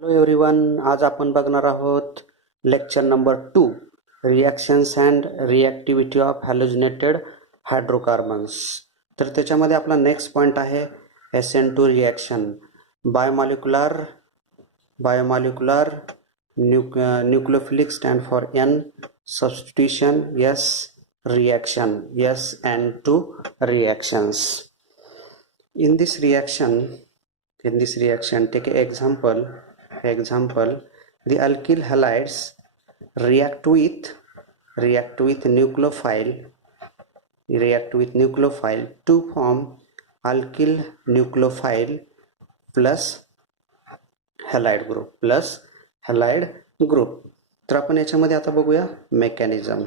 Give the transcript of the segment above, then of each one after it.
Hello everyone, आज आपण बघणार आहोत lecture number 2, reactions and reactivity of halogenated hydrocarbons. तर त्याच्यामध्ये आपला नेक्स्ट पॉईंट आहे SN2 reaction. Biomolecular nucleophilic stand for N, substitution S reaction, SN2 reactions. In this reaction, take an example. The alkyl halides react with nucleophile to form alkyl nucleophile plus halide group. तर आपण याच्यामध्ये आता बघूया mechanism.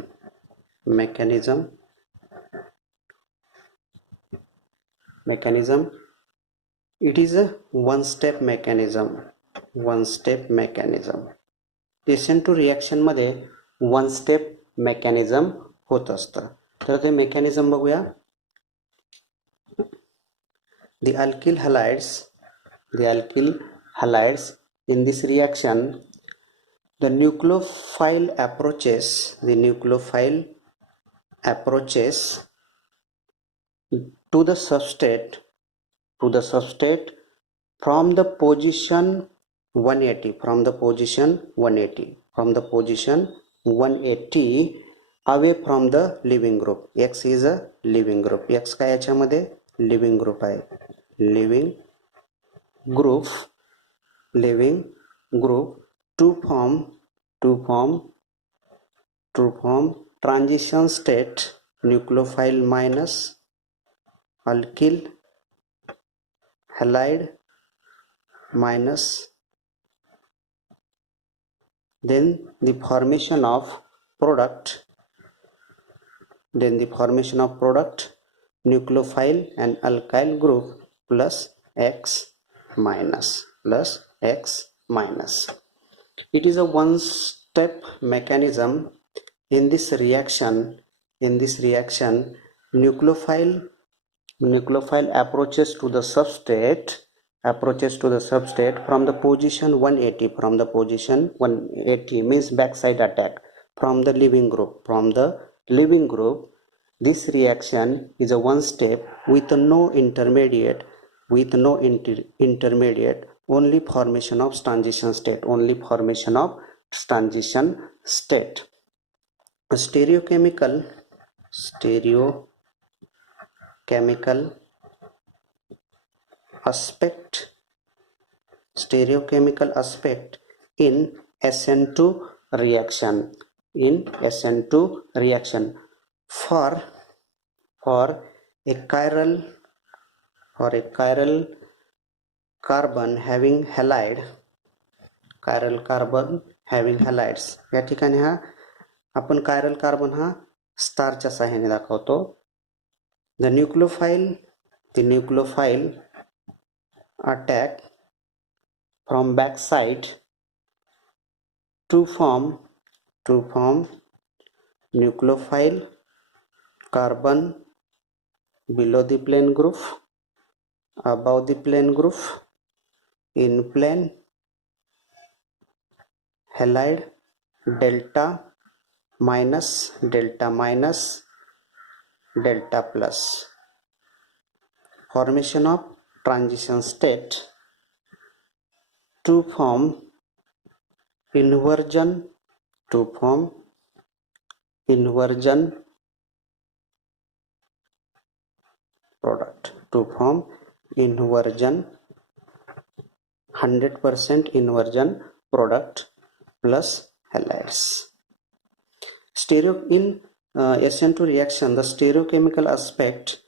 It is a one-step mechanism. SN2 reaction मध्ये one step mechanism होत असतं. तर ते मेकॅनिझम बघूया. The alkyl halides in this reaction, the nucleophile approaches to the substrate from the position 180 away from the leaving group. X is a leaving group. X काय याच्यामध्ये living group आहे. Living group to form transition state nucleophile minus alkyl halide minus then the formation of product nucleophile and alkyl group plus X minus. It is a one step mechanism. In this reaction nucleophile approaches to the substrate from the position 180 means backside attack from the leaving group. This reaction is a one step with no intermediate, only formation of transition state. A stereochemical aspect in SN2 reaction. For a chiral carbon having halides, या ठिकाणी हा आपण chiral carbon हा स्टारच्या सहाय्याने दाखवतो. The nucleophile attack from backside to form nucleophile carbon below the plane group, above the plane group, in plane halide delta minus delta plus. Formation of transition state to form inversion product, 100% inversion product plus halides. In SN2 reaction, the stereochemical aspect,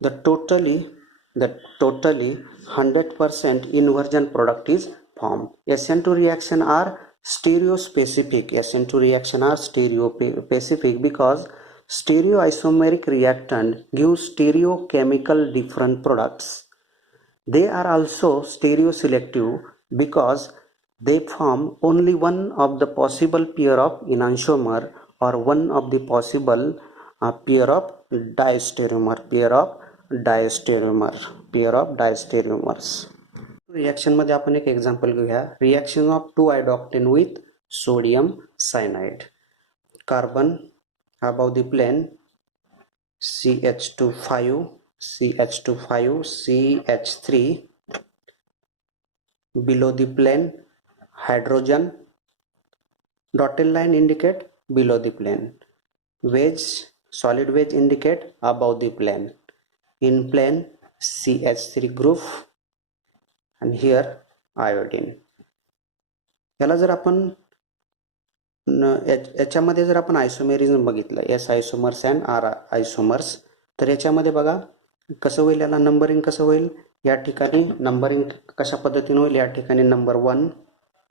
the totally 100% inversion product is formed. SN2 reaction are stereospecific. Because stereoisomeric reactant gives stereochemical different products. They are also stereoselective because they form only one of the possible pair of enantiomer or one of the possible pair of diastereomers. Reaction मध्ये आपण एक एक्झाम्पल घेऊया. Reaction of 2-iodoctane with sodium cyanide. Carbon above the plane CH2 CH3, below the plane hydrogen, dotted line indicate below the plane, wedge, solid wedge indicate above the plane, in plane CH3 group and here iodine. याला जर आपण याच्यामध्ये जर आपण isomerism बघितलं, S isomers and R isomers, तर याच्यामध्ये बघा कसं होईल, याला नंबरिंग कसं होईल. या ठिकाणी नंबरिंग कशा पद्धतीने होईल, या ठिकाणी नंबर 1,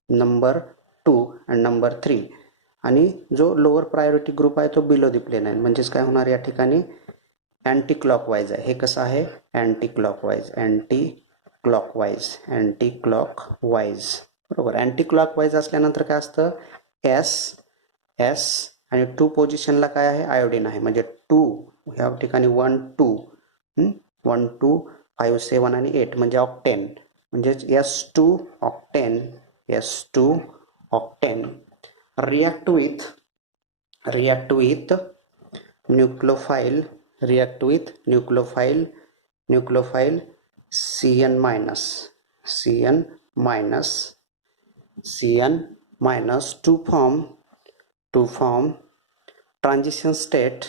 नंबर 2 आणि नंबर 3, आणि जो लोअर प्रायोरिटी ग्रुप आहे तो बिलो द प्लेन आहे. म्हणजेच काय होणार, या ठिकाणी अँटी क्लॉकवाईज आहे. हे कसं आहे, अँटी क्लॉकवाईज, अँटी क्लॉकवाईज, बरोबर. अँटी क्लॉकवाईज असल्यानंतर काय असतं, एस आणि 2 पोझिशनला काय आहे, आयोडीन आहे. म्हणजे 2 ह्या ठिकाणी 1 2 5 7 आणि 8 म्हणजे ऑक्टेन, म्हणजेच S2 octane react with nucleophile Cn minus to form transition state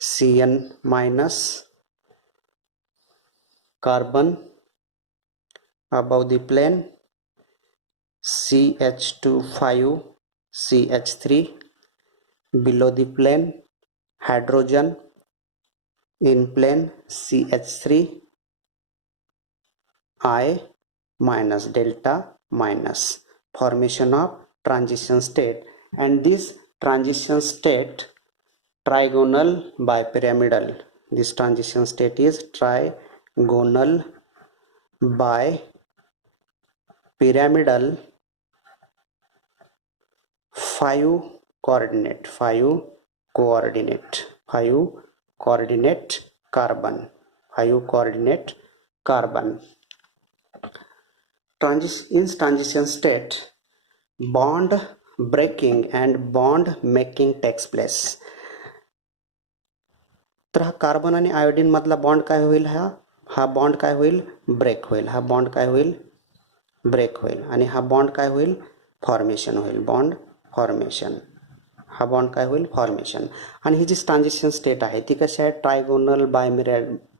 Cn minus, carbon above the plane CH2 CH3, below the plane hydrogen, in plane CH3 I minus, delta minus, formation of transition state, and this transition state trigonal bipyramidal. This transition state is trigonal bipyramidal 5 coordinate carbon. In transition state, bond breaking and bond making takes place. तर हा कार्बन आणि आयोडीन मधला बॉन्ड काय होईल, हा बॉन्ड काय होईल, ब्रेक होईल. हा बॉन्ड काय होईल, ब्रेक होईल. आणि हा बॉन्ड काय होईल, फॉर्मेशन होईल, बॉन्ड फॉर्मेशन. हा बॉन्ड काय होईल, फॉर्मेशन. आणि ही जी ट्रान्झिशन स्टेट आहे ती कशी आहे, ट्रायगोनल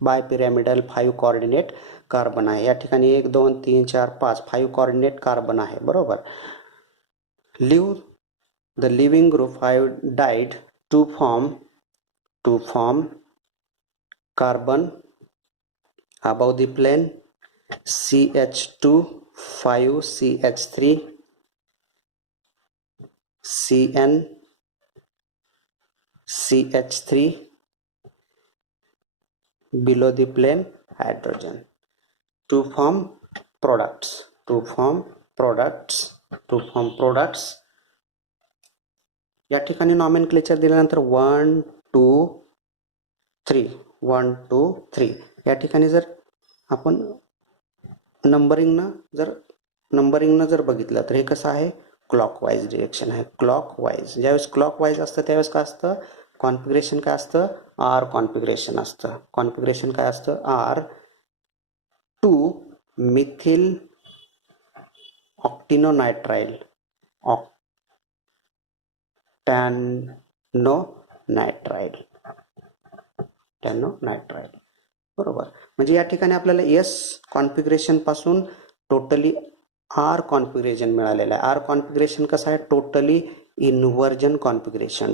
बायपिरॅमिडल 5 कोऑर्डिनेट कार्बन आहे. या ठिकाणी 1 2 3 4 5 5 कोऑर्डिनेट कार्बन आहे, बरोबर. The leaving group iodide to form carbon above the plane CH2 5 CH3, Cn CH3, below the plane hydrogen, to form products. या ठिकाणी नॉमेनक्लेचर दिल्यानंतर 1 2 3 या ठिकाणी जर आपण नंबरिंगनं जर बघितलं तर हे कसं आहे, क्लॉकवाईज डिरेक्शन आहे. क्लॉकवाईज, ज्यावेळेस क्लॉकवाईज असतं त्यावेळेस काय असतं, कॉन्फिगरेशन काय असतं, आर कॉन्फिगरेशन असतं. कॉन्फिगरेशन काय असतं, आर 2 मिथिल ऑक्टिनोनायट्राइल बरोबर. म्हणजे या ठिकाणी आपल्याला एस कॉन्फिगरेशन पासून टोटली आर कॉन्फिगरेशन मिळालेलं आहे. आर कॉन्फिगरेशन कसं आहे, टोटली इन्व्हर्जन कॉन्फिगरेशन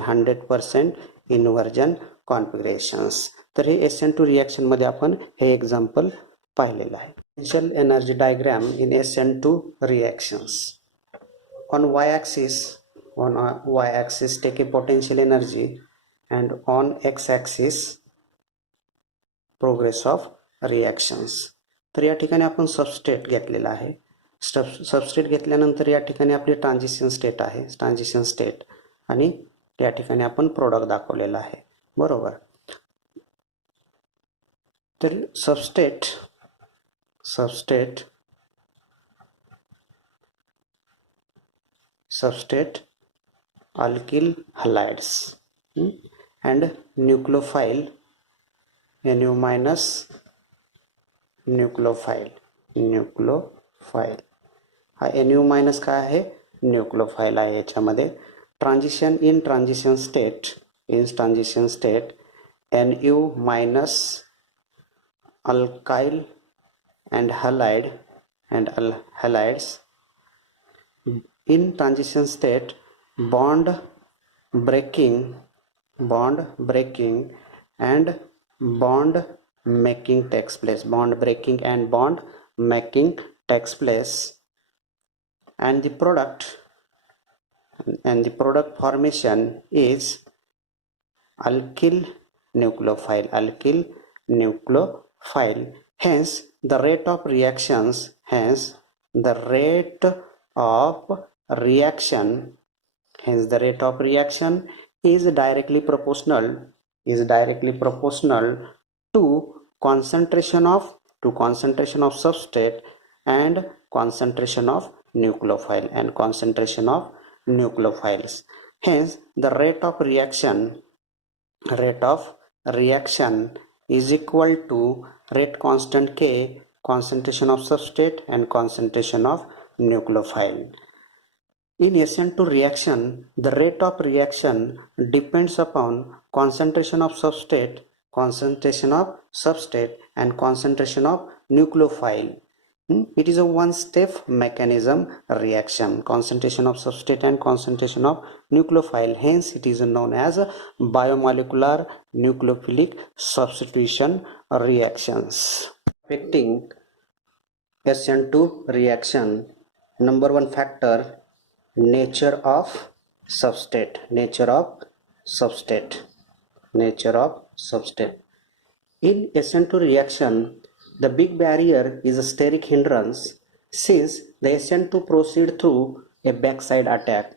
100% इन्व्हर्जन कॉन्फिगरेशन्स. तर हे SN2 रिॲक्शन मध्ये आपण हे एक्झाम्पल पाहिलेलं आहे. Potential energy diagram in SN2 reactions. On y-axis take a potential energy and on x-axis progress of reactions. तर या ठिकाणी आपण सबस्टेट घेतलेला आहे. सबस्टेट घेतल्यानंतर या ठिकाणी आपली ट्रान्झिशन स्टेट आणि या ठिकाणी आपण प्रोडक्ट दाखवलेला आहे, बरोबर. तर substrate substrate alkyl halides and nucleophile Nu minus nucleophile हा Nu मायनस काय आहे न्यूक्लियोफाइल आहे याच्यामध्ये in transition state Nu minus alkyl and halides in transition state bond breaking and bond making takes place and the product formation is alkyl nucleophile. Hence the rate of reaction is directly proportional to concentration of substrate and concentration of nucleophiles. Hence the rate of reaction is equal to rate constant K, concentration of substrate and concentration of nucleophile. In SN2 reaction, the rate of reaction depends upon concentration of substrate and concentration of nucleophile. It is a one-step mechanism reaction, concentration of substrate and concentration of nucleophile. Hence, it is known as biomolecular nucleophilic substitution reactions. Affecting SN2 reaction, number one factor, nature of substrate. In SN2 reaction, the big barrier is a steric hindrance. Since the SN2 proceed through a backside attack,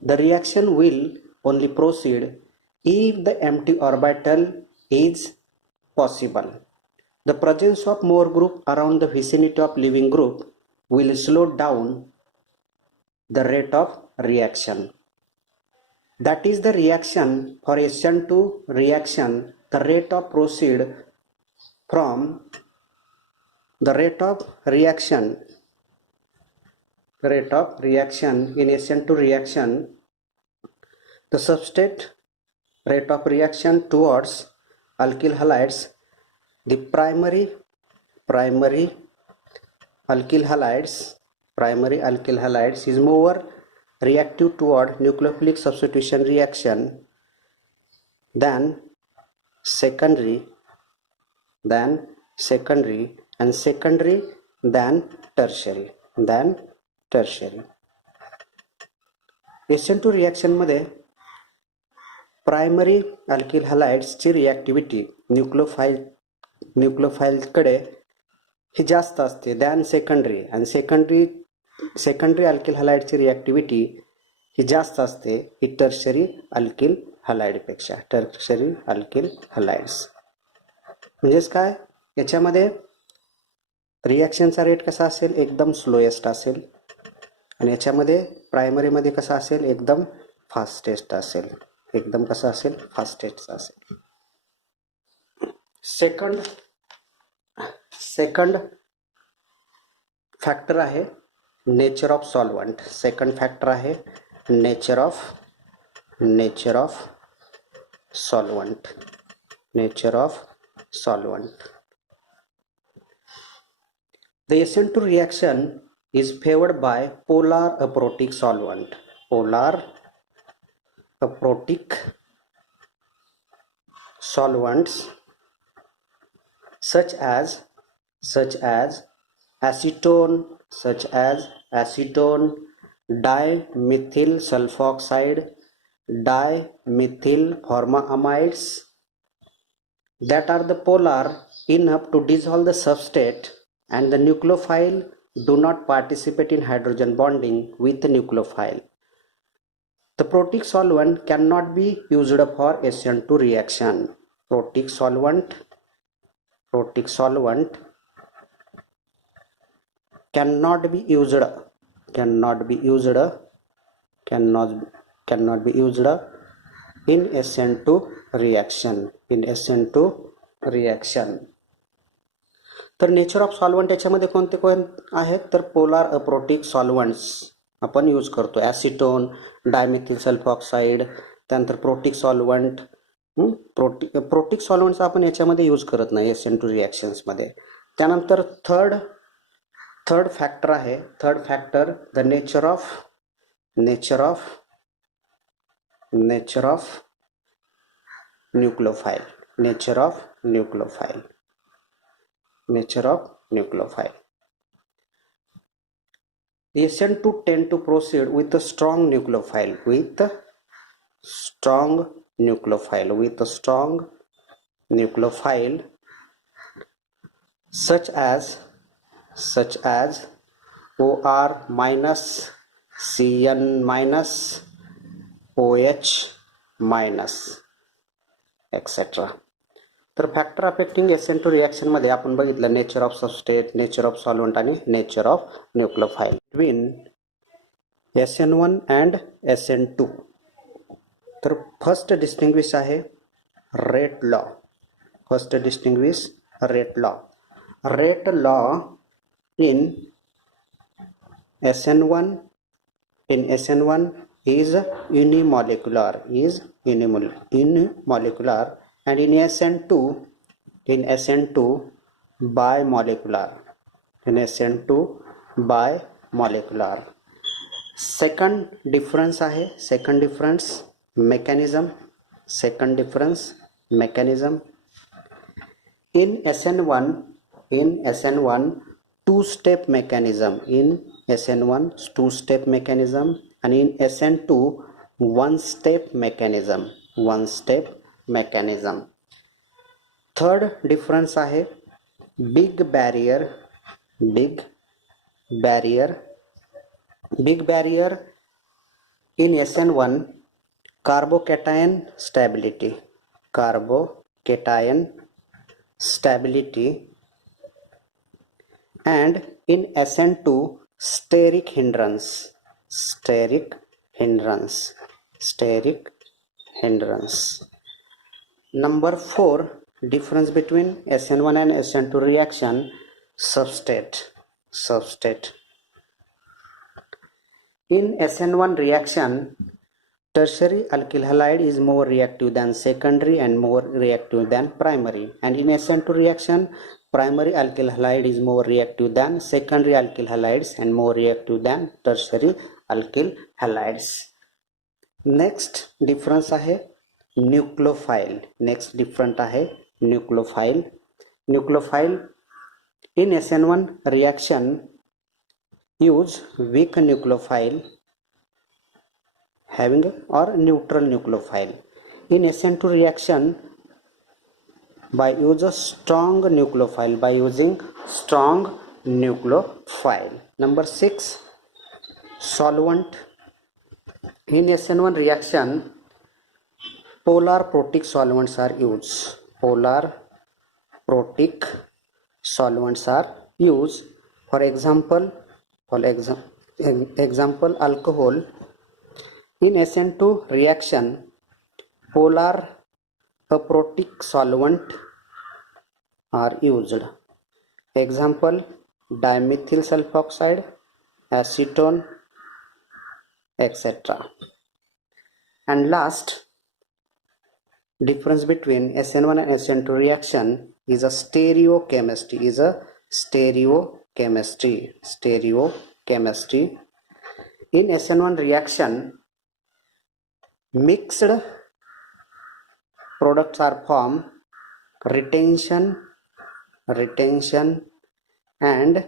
the reaction will only proceed if the empty orbital is possible. The presence of more group around the vicinity of leaving group will slow down the rate of reaction. That is the reaction for SN2 reaction. The rate of reaction in SN2 reaction, the substrate rate of reaction towards alkyl halides, the primary alkyl halides is more reactive toward nucleophilic substitution reaction than secondary and secondary than tertiary. SN2 reaction मध्ये primary alkyl हलाइड्सची reactivity nucleophile कडे ही जास्त असते than secondary आणि secondary alkyl हलाइडची reactivity ही जास्त असते ही टर्शरी अल्किल हलाइडपेक्षा. टर्शरी अल्किल हलाइड्स म्हणजेच काय याच्यामध्ये रिॲक्शनचा रेट कसा असेल एकदम स्लोएस्ट असेल आणि याच्यामध्ये प्रायमरीमध्ये कसा असेल एकदम फास्टेस्ट असेल. सेकंड फॅक्टर आहे nature of solvent. Nature of solvent. The SN2 reaction is favored by polar aprotic solvents such as acetone, dimethyl sulfoxide, dimethyl formamides that are the polar enough to dissolve the substrate and the nucleophile do not participate in hydrogen bonding with the nucleophile. The protic solvent cannot be used for SN2 reaction. Protic solvent cannot be used cannot be used cannot be used in SN2 reaction तर nature of solvent याच्यामध्ये कोणते आहेत तर polar aprotic सॉल्वंट्स आपण यूज करतो acetone dimethyl सल्फॉक्साईड त्यानंतर प्रोटिक सॉल्वंट प्रोटिक सॉल्वंट्स आपण याच्यामध्ये यूज करत नाही SN2 रिॲक्शन्समध्ये त्यानंतर थर्ड फॅक्टर आहे the nature of nucleophile SN2 tend to proceed with a strong nucleophile such as OR minus CN minus OH minus etc. तर फॅक्टर अफेक्टिंग SN2 रिॲक्शन मध्ये आपण बघितलं nature of substrate nature of solvent आणि nature of nucleophile between SN1 and SN2 तर first distinguish आहे rate law in SN1 is unimolecular and in SN2 bimolecular second difference mechanism in SN1 two-step mechanism and in SN2 one-step mechanism third difference आहे big barrier in SN1 carbocation stability and in SN2 steric hindrance Number 4 difference between SN1 and SN2 reaction substrate in SN1 reaction tertiary alkyl halide is more reactive than secondary and more reactive than primary and in SN2 reaction primary alkyl halide is more reactive than secondary alkyl halides and more reactive than tertiary alkyl halides next difference आहे nucleophile in SN1 reaction use weak nucleophile having or neutral nucleophile in SN2 reaction by using strong nucleophile number 6 solvent in SN1 reaction polar protic solvents are used for example alcohol in SN2 reaction polar aprotic solvent are used example dimethyl sulfoxide acetone etc and last difference between SN1 and SN2 reaction is a stereochemistry in SN1 reaction mixed products are formed retention and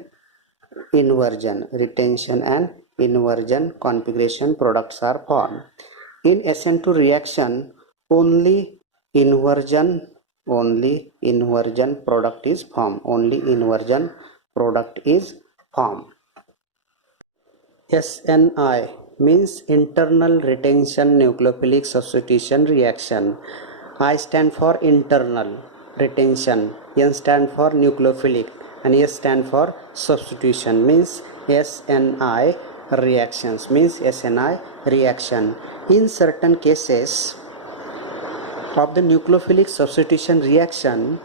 inversion configuration products are formed in SN2 reaction only inversion product is formed SNI means internal retention nucleophilic substitution reaction I stand for internal retention N stand for nucleophilic and S stand for substitution, means SNI reactions, means SNI reaction. In certain cases of the nucleophilic substitution reaction,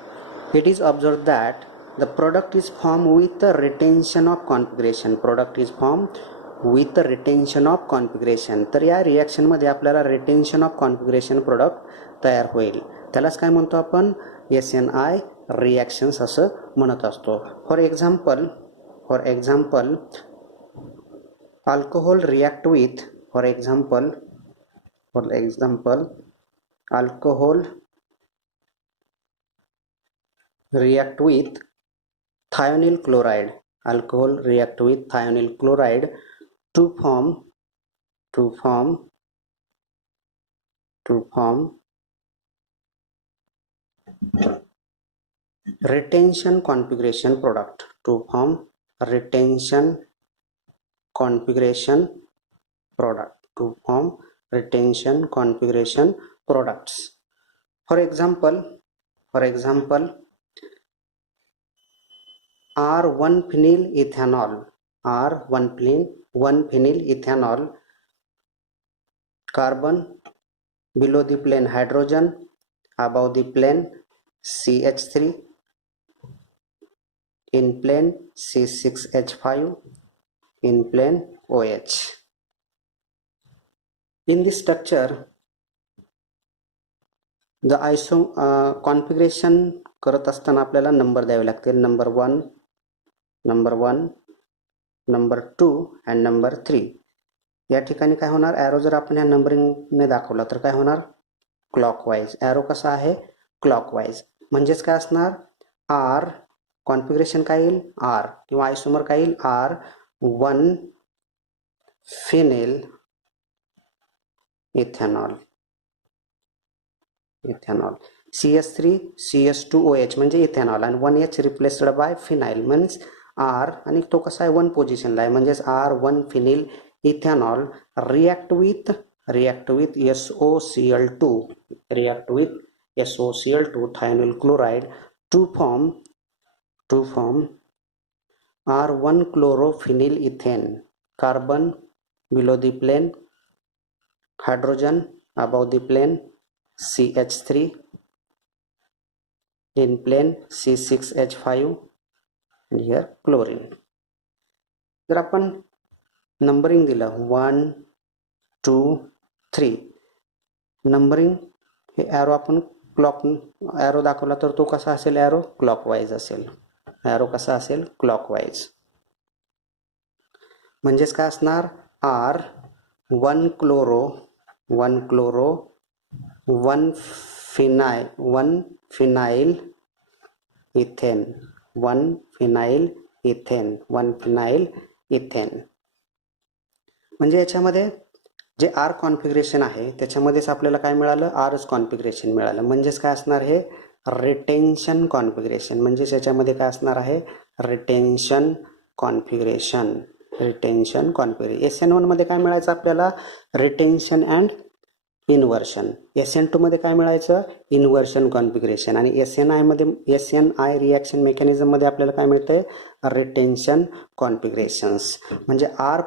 it is observed that the product is formed with the retention of configuration. Product is formed with the retention of configuration. तर या रिॲक्शन मध्ये आपल्याला retention of configuration product तयार होईल. त्यालाच काय म्हणतो आपण, SNI रिॲक्शन्स असं म्हणत असतो. For example alcohol react with alcohol react with thionyl chloride. Alcohol react with thionyl chloride to form retention configuration product. To form retention configuration products. For example, R1-phenyl ethanol, carbon below the plane hydrogen, above the plane CH3, in plane C6H5, in plane OH. In this structure, the configuration करत असताना आपल्याला नंबर द्यावे लागतील. नंबर 1, नंबर 2 and number 3. या ठिकाणी काय होणार, ॲरो जर आपण ह्या नंबरिंगने दाखवला तर काय होणार, क्लॉकवाईज. ॲरो कसा आहे, क्लॉकवाईज. म्हणजेच काय असणार, आर कॉन्फिगरेशन काय येईल, आर किंवा आयसोमर काय येईल, R1 phenyl ethanol, CH3 CH2OH म्हणजे इथेनॉल, आणि 1H replaced by phenyl means R, आणि तो कसा आहे 1 पोझिशनला आहे, म्हणजेच R1 phenyl ethanol react with SOCl2 thionyl chloride to form R1 chlorophenyl ethane, carbon below the plane hydrogen, above the plane CH3, in plane C6H5, and here chlorine. जर आपण नंबरिंग दिलं 1 2 3, नंबरिंग हे ॲरो आपण ॲरो दाखवला तर तो कसा असेल, ॲरो क्लॉकवाईज असेल. म्हणजेच काय असणार, R1 क्लोरो 1 फिनाइल इथेन. म्हणजे याच्यामध्ये जे आर कॉन्फिगरेशन आहे त्याच्यामध्येच आपल्याला काय मिळालं, आरच कॉन्फिगरेशन मिळालं. म्हणजेच काय असणार, हे रिटेन्शन कॉन्फिगरेशन. म्हणजेच याच्यामध्ये काय असणार आहे, रिटेन्शन कॉन्फिगरेशन. SN1 मध्ये काय मिळायचं आपल्याला, रिटेन्शन अँड इन्व्हर्शन. SN2 मध्ये काय मिळायचं, इन्व्हर्शन कॉन्फिगरेशन. आणि SNI रिॲक्शन मेकॅनिझम मध्ये आपल्याला काय मिळतंय, रिटेन्शन कॉन्फिगरेशन्स. म्हणजे आर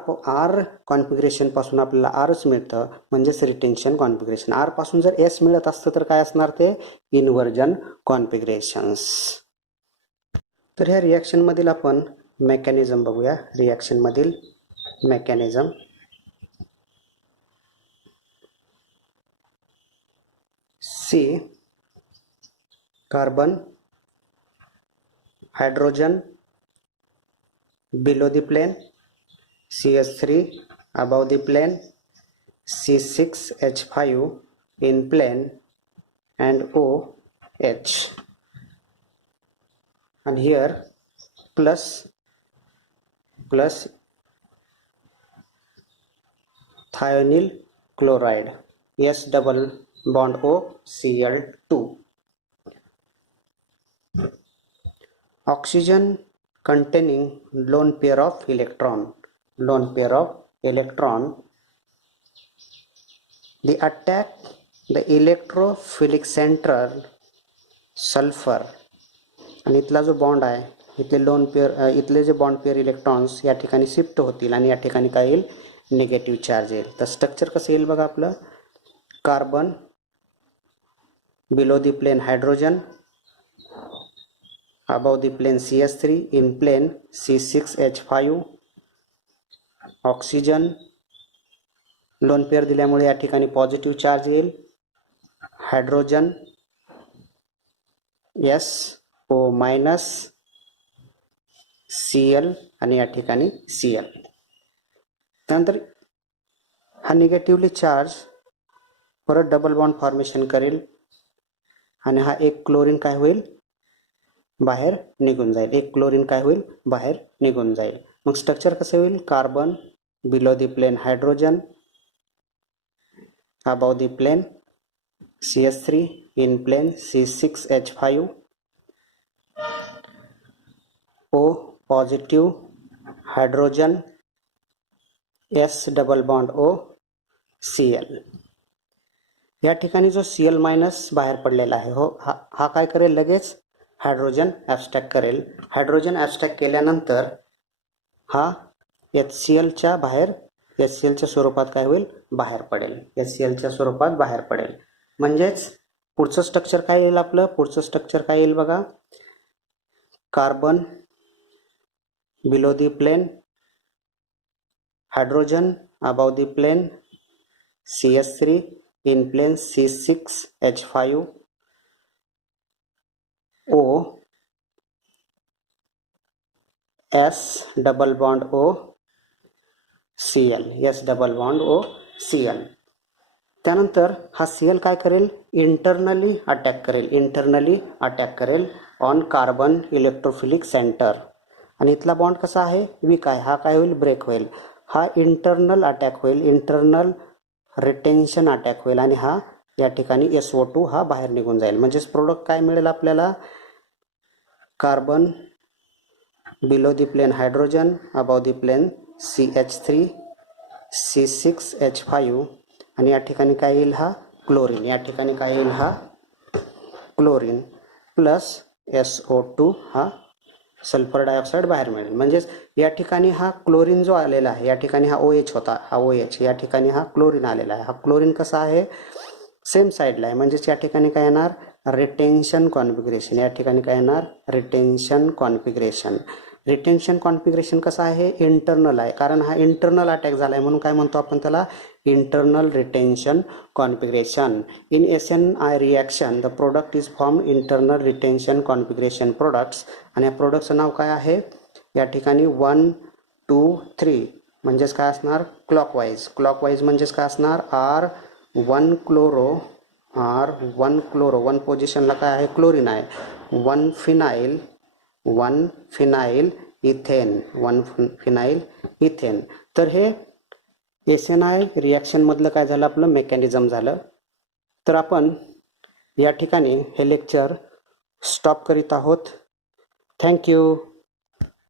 कॉन्फिगरेशन पासून आपल्याला आरच मिळतं, म्हणजेच रिटेन्शन कॉन्फिगरेशन. आर पासून जर एस मिळत असतं तर काय असणार, ते इन्व्हर्जन कॉन्फिगरेशन्स. तर ह्या रिॲक्शन मधील आपण मेकॅनिझम बघूया. रिॲक्शन मधील mechanism, C carbon, hydrogen below the plane, CH3 above the plane, C6H5 in plane, and OH, and here plus thionyl chloride, S double bond O Cl2. Oxygen containing lone pair of electron. They attack the electrophilic central sulfur, आणि इथला जो बॉन्ड आहे इथले lone pair इथले जे bond pair electrons या ठिकाणी शिफ्ट होतील आणि या ठिकाणी काय येईल, निगेटिव्ह चार्ज येईल. तर स्ट्रक्चर कसं येईल बघा आपलं, carbon below the plane hydrogen, above the plane CH3, in plane C6H5, oxygen lone pair दिल्यामुळे या ठिकाणी पॉझिटिव्ह चार्ज येईल, हायड्रोजन SO मायनस, Cl आणि या ठिकाणी Cl. त्यानंतर हा निगेटिव्हली चार्ज परत डबल बॉन्ड फॉर्मेशन करेल आणि हा एक क्लोरीन काय होईल, बाहेर निघून जाईल. एक क्लोरीन काय होईल, बाहेर निघून जाईल. मग स्ट्रक्चर कसं होईल, carbon below the plane hydrogen, above the plane CH3, in plane C6H5, O positive, hydrogen S double bond O Cl. या ठिकाणी जो Cl मायनस बाहेर पडलेला आहे हो, हा काय करेल, लगेच हायड्रोजन ॲब्स्ट्रॅक्ट करेल. हायड्रोजन ॲब्स्ट्रॅक्ट केल्यानंतर हा HClच्या बाहेर, HClच्या स्वरूपात काय होईल, बाहेर पडेल. HClच्या स्वरूपात बाहेर पडेल. म्हणजेच पुढचं स्ट्रक्चर काय येईल आपलं, पुढचं स्ट्रक्चर काय येईल बघा, carbon below the plane hydrogen, above the plane CH3, in plane C6H5, O S double bond O Cl, S double bond O Cl. त्यानंतर हा Cl काय करेल, इंटरनली अटॅक करेल ऑन कार्बन इलेक्ट्रोफिलिक सेंटर. आणि इथला बॉन्ड कसा आहे, वीक आहे. हा काय होईल, ब्रेक होईल. हा इंटरनल अटॅक होईल, इंटरनल रिटेन्शन अटॅक होईल आणि हा या ठिकाणी SO2 हा बाहेर निघून जाईल. म्हणजेच प्रोडक्ट काय मिळेल आपल्याला, carbon below the plane hydrogen, above the plane CH3, C6H5 आणि या ठिकाणी काय येईल, हा क्लोरीन. या ठिकाणी काय येईल, हा क्लोरीन प्लस SO2 हा सल्फर डायऑक्साईड बाहेर मिळेल. म्हणजेच या ठिकाणी हा क्लोरीन जो आलेला आहे, या ठिकाणी हा OH होता, हा OH, या ठिकाणी हा क्लोरीन आलेला आहे. हा क्लोरीन कसा आहे, सेम साईडला आहे. म्हणजेच या ठिकाणी काय येणार, रिटेन्शन कॉन्फिगरेशन. या ठिकाणी काय येणार, रिटेन्शन कॉन्फिगरेशन. रिटेन्शन कॉन्फिगरेशन कसं आहे, इंटरनल आहे. कारण हा इंटरनल अटॅक झाला आहे म्हणून काय म्हणतो आपण त्याला, internal retention configuration. In SNI reaction the product is form internal retention configuration products. आणि या प्रोडक्टचं नाव काय आहे, या ठिकाणी 1, 2, 3 म्हणजेच काय असणार, क्लॉकवाईज म्हणजेच काय असणार, R1 क्लोरो, वन पोझिशनला काय आहे, क्लोरीन आहे. 1 फिनाइल इथेन. तर हे SNI रिॲक्शनमधलं काय झालं, आपलं मेकॅनिझम झालं. तर आपण या ठिकाणी हे लेक्चर स्टॉप करीत आहोत. थँक्यू.